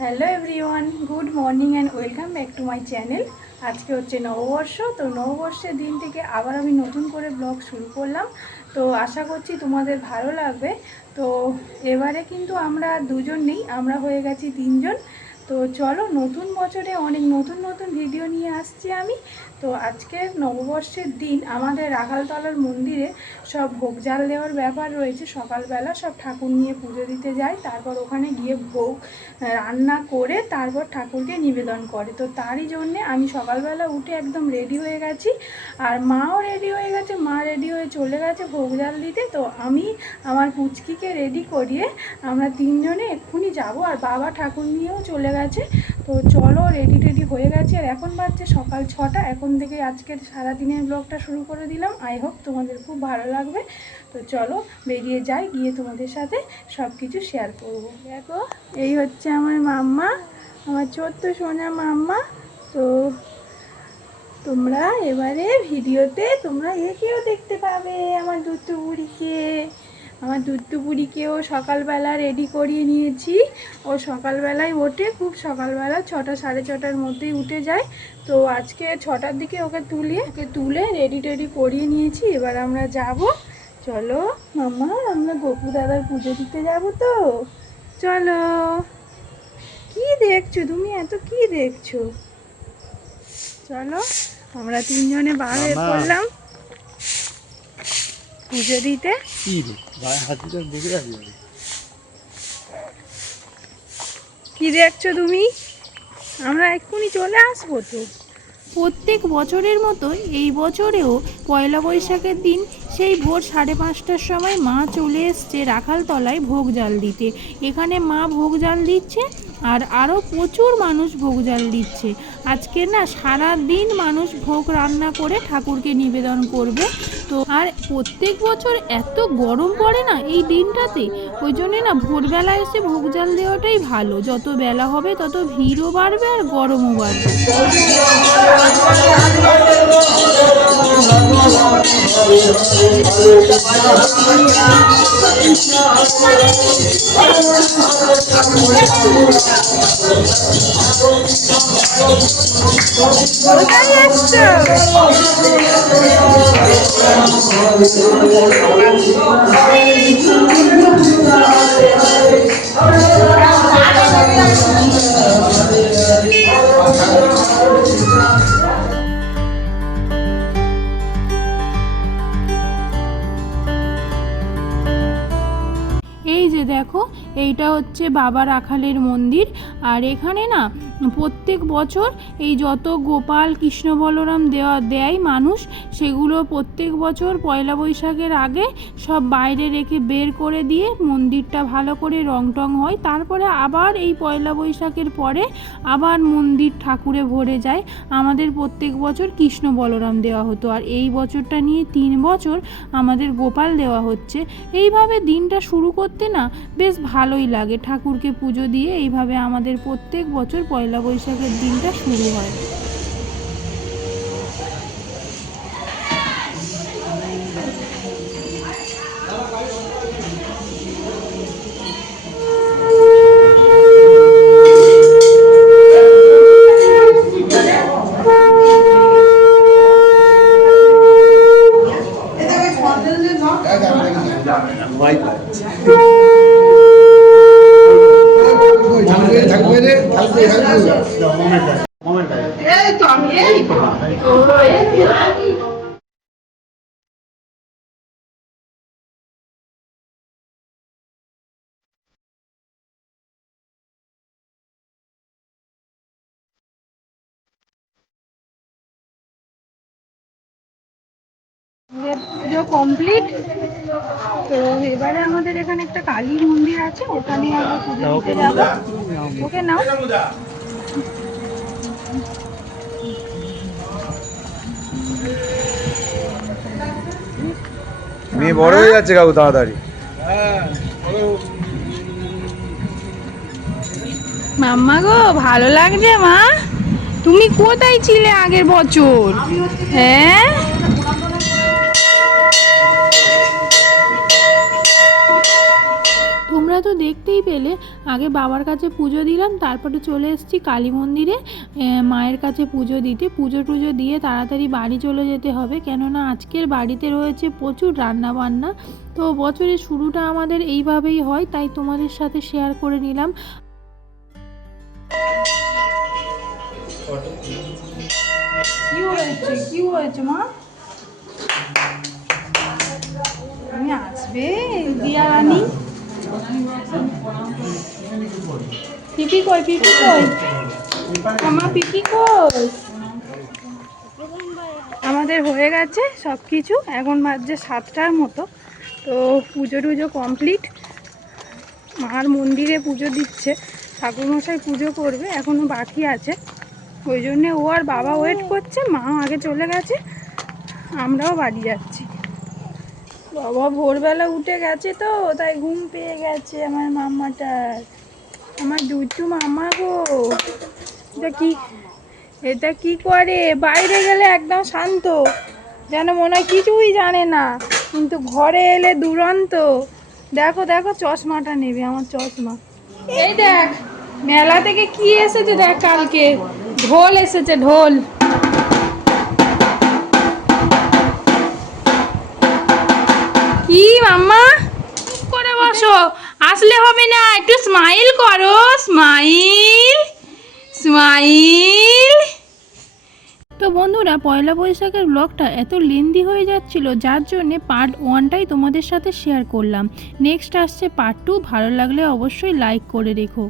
Hello everyone, good morning and welcome back to my channel. আজকে হচ্ছে নববর্ষ। তো নববর্ষের দিন থেকে আবার আমি নতুন করে ব্লগ শুরু করলাম। তো আশা করছি তোমাদের ভালো লাগবে। তো এবারে কিন্তু আমরা দুজন নেই, আমরা হয়ে গেছি তিনজন। তো চলো, নতুন বছরে অনেক নতুন নতুন ভিডিও নিয়ে আসছি আমি। তো আজকের নববর্ষের দিন আমাদের রাখালতলার মন্দিরে সব ভোগ জাল দেওয়ার ব্যাপার রয়েছে। সকালবেলা সব ঠাকুর নিয়ে পুজো দিতে যায়, তারপর ওখানে গিয়ে ভোগ রান্না করে তারপর ঠাকুরকে নিবেদন করে। তো তারই জন্যে আমি সকালবেলা উঠে একদম রেডি হয়ে গেছি, আর মাও রেডি হয়ে গেছে। মা রেডি হয়ে চলে গেছে ভোগ জাল দিতে। তো আমি আমার পুচকিকে রেডি করিয়ে আমরা তিনজনে এক্ষুনি যাব, আর বাবা ঠাকুর নিয়েও চলে গেছে। তো চলো, রেডি টেডি হয়ে গেছে, আর এখন বাজছে সকাল 6টা। এখন থেকে আজকের সারাদিনের ব্লগটা শুরু করে দিলাম। আই হোপ তোমাদের খুব ভালো লাগবে। তো চলো বেরিয়ে যাই, গিয়ে তোমাদের সাথে সব কিছু শেয়ার করবো। দেখো, এই হচ্ছে আমার মাম্মা, আমার ছোট্ট সোনা মাম্মা। তো তোমরা এবারে ভিডিওতে তোমরা একেও দেখতে পাবে, আমার দুট্টু বুড়িকে। আমার দুট্টু বুড়িকেও সকালবেলা রেডি করিয়ে নিয়েছি। ও সকালবেলায় ওঠে, খুব সকালবেলা 6টা সাড়ে 6টার মধ্যেই উঠে যায়। তো আজকে 6টার দিকে ওকে তুলে রেডি টেডি করিয়ে নিয়েছি। এবার আমরা যাব। চলো মাম্মা, আমরা গোপু দাদার পুজো দিতে যাব। তো চলো। কি দেখছো তুমি, এত কি দেখছো? চলো, আমরা তিনজনে বার হয়ে পড়লাম পুজো দিতে। কি দেখছো তুমি? আমরা এক্ষুনি চলে আসবো। তো প্রত্যেক বছরের মতো এই বছরেও পয়লা বৈশাখের দিন সেই ভোর 5:30টার সময় মা চলে এসছে রাখালতলায় ভোগ জাল দিতে। এখানে মা ভোগ জাল দিচ্ছে, আর আরও প্রচুর মানুষ ভোগ জাল দিচ্ছে। আজকে না সারা দিন মানুষ ভোগ রান্না করে ঠাকুরকে নিবেদন করবে। তো আর প্রত্যেক বছর এত গরম পড়ে না এই দিনটাতে, ওই জন্যে না ভোরবেলা এসে ভোগ জাল দেওয়াটাই ভালো। যত বেলা হবে তত ভিড়ও বাড়বে আর গরমও বাড়বে। কোথায় যাচ্ছ? এই যে দেখো, এইটা হচ্ছে বাবা রাখালের মন্দির। আর এখানে না প্রত্যেক বছর এই যত গোপাল কৃষ্ণ বলরাম দেয় মানুষ, সেগুলো প্রত্যেক বছর পয়লা বৈশাখের আগে সব বাইরে রেখে বের করে দিয়ে মন্দিরটা ভালো করে রং টং হয়। তারপরে আবার এই পয়লা বৈশাখের পরে আবার মন্দির ঠাকুরে ভরে যায়। আমাদের প্রত্যেক বছর কৃষ্ণ বলরাম দেওয়া হতো, আর এই বছরটা নিয়ে 3 বছর আমাদের গোপাল দেওয়া হচ্ছে। এইভাবে দিনটা শুরু করতে না বেশ ভালোই লাগে। ঠাকুরকে পুজো দিয়ে এইভাবে আমাদের প্রত্যেক বছর পয়লা বৈশাখের দিনটা শুরু হয়। পুজো কমপ্লিট। তো এবারে আমাদের এখানে একটা কালী মন্দির আছে, ওখানে আমরা পুজো দিতে যাবো। ওকে নাও। মেয়ে বড় হয়ে যাচ্ছে কাকু তাড়াতাড়ি। মাম্মা গো, ভালো লাগছে মা? তুমি কোথায় ছিলে আগের বছর? হ্যাঁ, তোমরা তো দেখতেই পেলে। আগে বাবার কাছে পুজো দিলাম, তারপরে চলে এসেছি কালী মন্দিরে মায়ের কাছে পুজো দিতে। পুজো টুজো দিয়ে তাড়াতাড়ি বাড়ি চলে যেতে হবে, কেননা আজকের বাড়িতে রয়েছে প্রচুর রান্না বান্না। তো বছরের শুরুটা আমাদের এইভাবেই হয়, তাই তোমাদের সাথে শেয়ার করে নিলাম। কি হয়েছে মা? তুমি আসবে দিয়া রানী? পিপি কই, পিপি কই, আমার পিপি কই? আমাদের হয়ে গেছে সব কিছু, এখন বাজছে 7টার মতো। তো পুজো টুজো কমপ্লিট, মার মন্দিরে পুজো দিচ্ছে, ঠাকুরমশাই পুজো করবে, এখনও বাকি আছে। ওই জন্যে ও আর বাবা ওয়েট করছে, মা আগে চলে গেছে, আমরাও বাড়ি যাচ্ছি। বাবা ভোরবেলা উঠে গেছে তো, তাই ঘুম পেয়ে গেছে আমার মাম্মাটার। আমার দুটু মাম্মা গো, এটা কি করে? বাইরে গেলে একদম শান্ত, যেন মনে হয় কিছুই জানে না, কিন্তু ঘরে এলে দুরন্ত। দেখো দেখো, চশমাটা নেবে, আমার চশমা। এই দেখ মেলা থেকে কি এসেছে দেখ, কালকে ঢোল এসেছে, ঢোল। কি মাম্মা, চুপ করে বসো, আসলে হবে না, একটু স্মাইল করো, স্মাইল স্মাইল। তো বন্ধুরা, পয়লা বৈশাখের ব্লগটা এত লেন্দি হয়ে যাচ্ছিল, যার জন্যে পার্ট 1টাই তোমাদের সাথে শেয়ার করলাম। নেক্সট আসছে পার্ট 2, ভালো লাগলে অবশ্যই লাইক করে রেখো।